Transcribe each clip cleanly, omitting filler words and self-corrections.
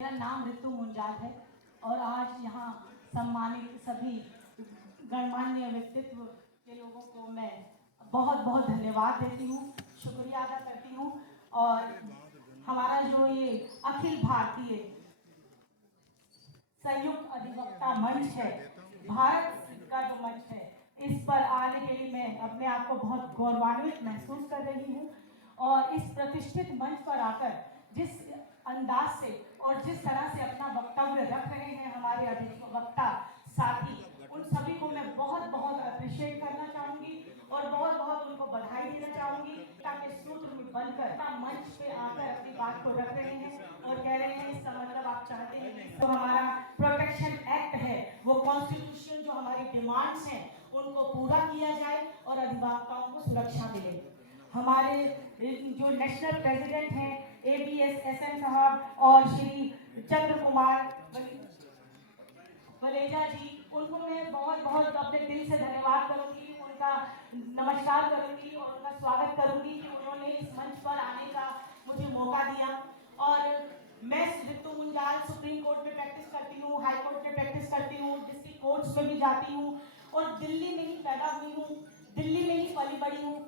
मेरा नाम ऋतु मुंजाल है और आज यहाँ सम्मानित सभी गणमान्य व्यक्तित्व के लोगों को मैं बहुत बहुत धन्यवाद देती हूँ, शुक्रिया अदा करती हूँ। और हमारा जो ये अखिल भारतीय संयुक्त अधिवक्ता मंच है, भारत का जो मंच है, इस पर आने के लिए मैं अपने आप को बहुत गौरवान्वित महसूस कर रही हूँ। और इस प्रतिष्ठित मंच पर आकर जिस अंदाज से और जिस तरह से अपना वक्तव्य रख रहे हैं हमारे अधिवक्ता साथी, उन सभी को मैं बहुत बहुत अप्रिशिएट करना चाहूँगी और बहुत बहुत उनको बधाई देना चाहूँगी ताकि सूत्र में बनकर मंच पे आकर अपनी बात को रख रहे हैं और कह रहे हैं इसका मतलब आप चाहते हैं कि तो हमारा प्रोटेक्शन एक्ट है, वो कॉन्स्टिट्यूशन जो हमारी डिमांड्स हैं उनको पूरा किया जाए और अधिवक्ताओं को सुरक्षा मिले। हमारे जो नेशनल प्रेसिडेंट हैं ABSSN साहब और श्री चंद्र कुमार वलेजा जी, उनको मैं बहुत बहुत अपने दिल से धन्यवाद करूंगी, उनका नमस्कार करूंगी और उनका स्वागत करूंगी कि उन्होंने इस मंच पर आने का मुझे मौका दिया। और मैं ऋतु मुंजाल सुप्रीम कोर्ट में प्रैक्टिस करती हूँ, हाई कोर्ट में प्रैक्टिस करती हूँ, डिस्ट्रिक्ट कोर्ट्स में भी जाती हूँ और दिल्ली में ही पैदा हुई हूँ, दिल्ली में ही पली बड़ी हूँ।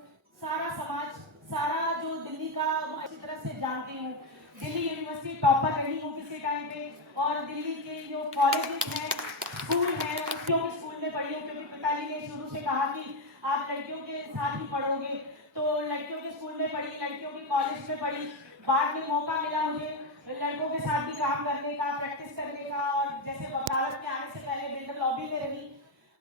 सारा समाज, सारा जो दिल्ली का अच्छी तरह से जानती हूँ। दिल्ली यूनिवर्सिटी टॉपर रही हूँ किसी टाइम पे और दिल्ली के जो कॉलेजेस हैं, स्कूल हैं, लड़कियों के स्कूल में पढ़ी हूँ क्योंकि पिताजी ने शुरू से कहा कि आप लड़कियों के साथ ही पढ़ोगे, तो लड़कियों के स्कूल में पढ़ी, लड़कियों के कॉलेज में पढ़ी। बाद में मौका मिला मुझे लड़कों के साथ भी काम करने का, प्रैक्टिस करने का और जैसे वकालत के आने से पहले बिल्डर लॉबी में रही।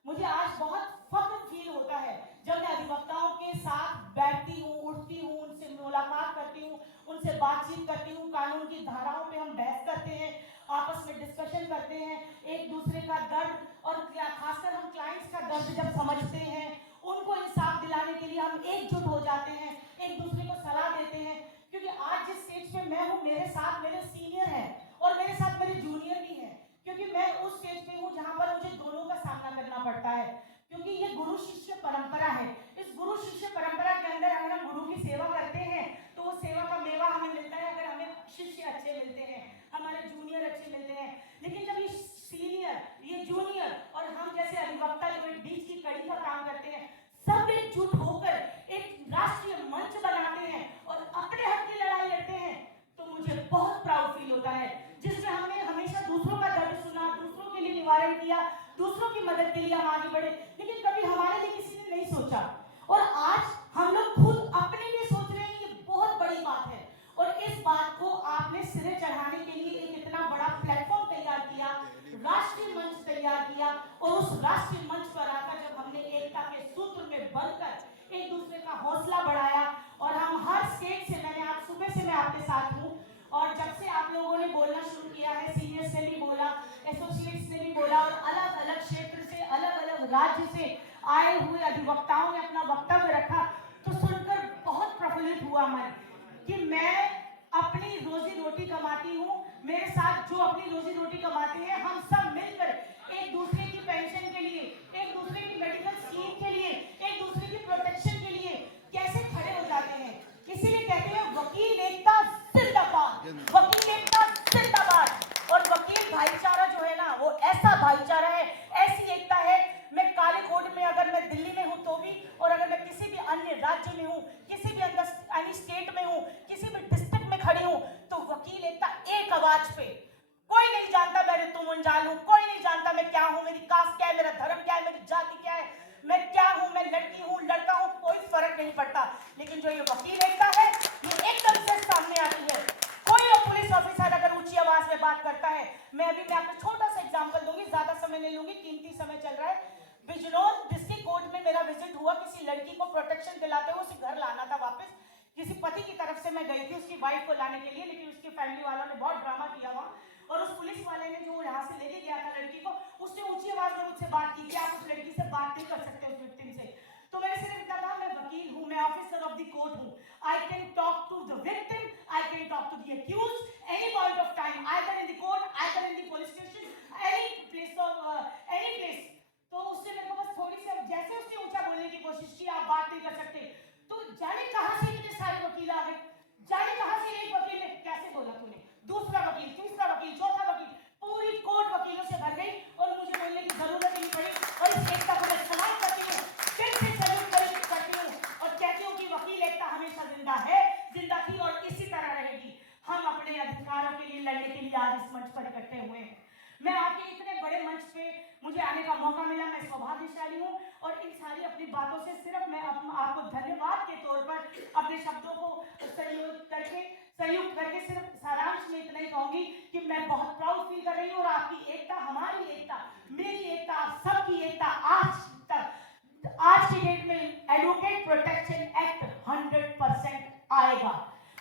मुझे आज बहुत फख्र फील होता है जब मैं अधिवक्ताओं के साथ बैठती हूँ, उठती हूँ, उनसे मुलाकात करती हूँ, उनसे बातचीत करती हूँ, कानून की धाराओं पे हम बहस करते हैं, आपस में डिस्कशन करते हैं, एक दूसरे का दर्द और खासकर हम क्लाइंट्स का दर्द जब समझते हैं, उनको इंसाफ दिलाने के लिए हम एकजुट हो जाते हैं, एक दूसरे को सलाह देते हैं। क्योंकि आज जिस स्टेज पे मैं हूँ, मेरे साथ मेरे सीनियर हैं और मेरे साथ मेरे जूनियर भी हैं, क्योंकि मैं उस स्टेज पे हूँ जहाँ पर मुझे दोनों का सामना करना पड़ता है, क्योंकि ये गुरु शिष्य परंपरा है। इस गुरु शिष्य परंपरा के अंदर अगर हम गुरु की सेवा करते हैं तो वो सेवा का मेवा हमें मिलता है, अगर हमें शिष्य अच्छे मिलते हैं, हमारे जूनियर अच्छे मिलते हैं। लेकिन जब ये सीनियर, ये जूनियर और हम जैसे अधिवक्ता जो एक बीच की कड़ी का काम करते हैं, सब एकजुट होकर एक राष्ट्रीय मंच बनाते हैं और अपने हक की लड़ाई लड़ते हैं, तो मुझे बहुत प्राउड फील होता है, जिसमें हमने हमेशा दूसरों का दर्द सुना, दूसरों के लिए निवारण किया, दूसरों की मदद के लिए हम आगे बढ़े, लेकिन कभी हमारे लिए किसी ने नहीं सोचा। और आज हम लोग खुद अपने लिए सोच रहे हैं, ये बहुत बड़ी बात है। और इस बात को आपने सिरे चढ़ाने के लिए एक इतना बड़ा प्लेटफॉर्म तैयार किया, राष्ट्रीय मंच तैयार किया और उस राष्ट्रीय मंच पर आकर जब हमने एकता के सूत्र में बनकर एक दूसरे का हौसला बढ़ाया और हम हर स्टेट से, मैंने आज सुबह से मैं आपके साथ हूँ और जब से आप लोगों ने बोलना शुरू किया है, सीनियर्स ने भी बोला, एसोसिएट्स ने भी बोला और अलग अलग क्षेत्र से, अलग अलग राज्य से आए हुए अधिवक्ताओं ने अपना वक्तव्य रखा, तो सुनकर बहुत प्रफुल्लित हुआ मन कि मैं अपनी रोजी रोटी कमाती हूँ, मेरे साथ जो अपनी रोजी रोटी कमाते हैं, हम सब मिलकर एक दूसरे की पेंशन के लिए, एक दूसरे की मेडिकल स्कीम के लिए, एक दूसरे की प्रोटेक्शन के लिए कैसे खड़े हो जाते हैं। इसीलिए कहते हैं वकील एकता जिंदाबाद, वकील एकता जिंदाबाद। और वकील भाईचारा जो है ना, वो ऐसा भाईचारा है, ऐसी एकता है। मैं काले कोट में, अगर मैं दिल्ली में हूँ तो भी, और अगर मैं किसी भी अन्य राज्य में हूँ, किसी भी अन्य स्टेट में हूँ, किसी भी डिस्ट्रिक्ट में खड़ी हूँ, तो वकील एकता एक आवाज पे। कोई नहीं जानता मैं ऋतु मुंजाल हूँ, कोई नहीं जानता मैं क्या हूँ, मेरी कास्ट क्या है, मेरा धर्म क्या है, मेरी जाति क्या है, मैं क्या हूँ, मैं लड़की हूँ, लड़का हूँ, कोई फर्क नहीं पड़ता। लेकिन जो ये वकील एकता है, ये एकदम से सामने आती है। कोई पुलिस ऑफिसर अगर ऊंची आवाज में बात करता है, मैं आपको छोटा सा एग्जांपल दूंगी, ज्यादा समय नहीं लूंगी, कीमती समय चल रहा है। बिजनौर डिस्ट्रिक्ट कोर्ट में मेरा विजिट हुआ, किसी लड़की को प्रोटेक्शन दिलाते हुए उसे घर लाना था वापस, किसी पति की तरफ से मैं गई थी उसकी वाइफ को लाने के लिए, लेकिन उसकी फैमिली वालों ने बहुत ड्रामा किया वहाँ, और उस पुलिस वाले ने जो यहाँ से लेके गया था लड़की को, उसने ऊंची आवाज में मुझसे बात की कि आप उस लड़की से बात नहीं कर सकते, उस विक्टिम से। तो मैंने सिर्फ इतना कहा, मैं वकील हूँ, मैं ऑफिसर ऑफ द कोर्ट हूँ, I can talk to the victim, I can talk to the accused any point of time, either in the court, either in the police station, any place of any place. तो उसने मेरे को बस थोड़ी सी, जैसे उसने ऊंचा बोलने की कोशिश की, आप बात नहीं कर सकते, तो जाने कहां से इतने सारे वकील आ गए, जाने कहां से एक वकील ने कैसे बोला, तूने दूसरा वकील, तीसरा आज इस मंच पर इकट्ठे हुए हैं। मैं आपके इतने बड़े मंच पे मुझे आने का मौका मिला, मैं सौभाग्यशाली हूँ। और इन सारी अपनी बातों से सिर्फ मैं आपको धन्यवाद के तौर पर अपने शब्दों को संयुक्त करके सिर्फ सारांश में इतना ही कहूंगी कि मैं बहुत प्राउड फील कर रही हूँ। और आपकी एकता, हमारी एकता, मेरी एकता, सबकी एकता आज की डेट में एडवोकेट प्रोटेक्शन एक्ट 100% आएगा।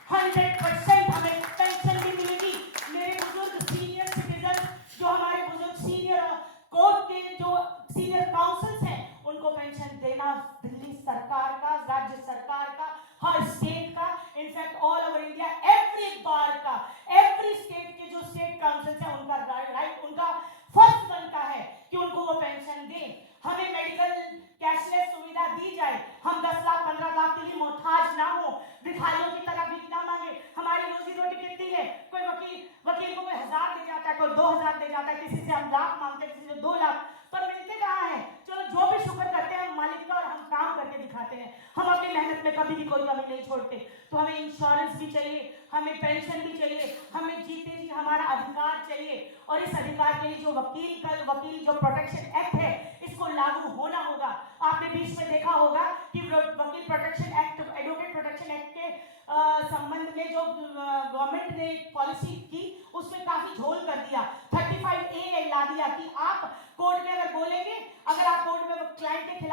100% हमें पेंशन भी मिलेगी। मेरे बुजुर्ग सीनियर सिटीजन, जो हमारे बुजुर्ग सीनियर कोर्ट के जो सीनियर काउंसिल्स हैं, उनको पेंशन देना दिल्ली सरकार का, राज्य सरकार का, हर स्टेट का, in fact all over India every bar का, एवरी स्टेट के जो स्टेट काउंसिल्स हैं, उनका राइट, उनका फर्स्ट बनता है कि उनको वो पेंशन दें। हमें मेडिकल कैशलेस सुविधा दी जाए, हम 10 लाख 15 लाख के लिए मोहताज ना हो, भिखारियों की तरह भीख ना मांगे। हमारी रोजी रोटी कितनी है? कोई वकील को कोई 1000 दे जाता है, कोई 2000 दे जाता है, किसी से हम लाख मांगते हैं, किसी से 2 लाख, पर मिलते कहाँ है? चलो जो भी शुक्र करते हैं हम मालिक का, और हम काम करके दिखाते हैं। हम अपनी मेहनत में कभी भी कोई कमी नहीं छोड़ते। तो हमें इंश्योरेंस भी चाहिए, हमें पेंशन भी चाहिए, हमें जीते जी हमारा अधिकार चाहिए। और इस अधिकार के लिए जो वकील जो प्रोटेक्शन एक्ट है, इसको लागू होना होगा। आपने बीच में देखा होगा कि वकील protection act, advocate protection act के संबंध में जो गवर्नमेंट ने पॉलिसी की, उसमें काफी झोल कर दिया। 35A ला दिया कि आप कोर्ट में अगर बोलेंगे, अगर आप कोर्ट में क्लाइंट के खिलाफ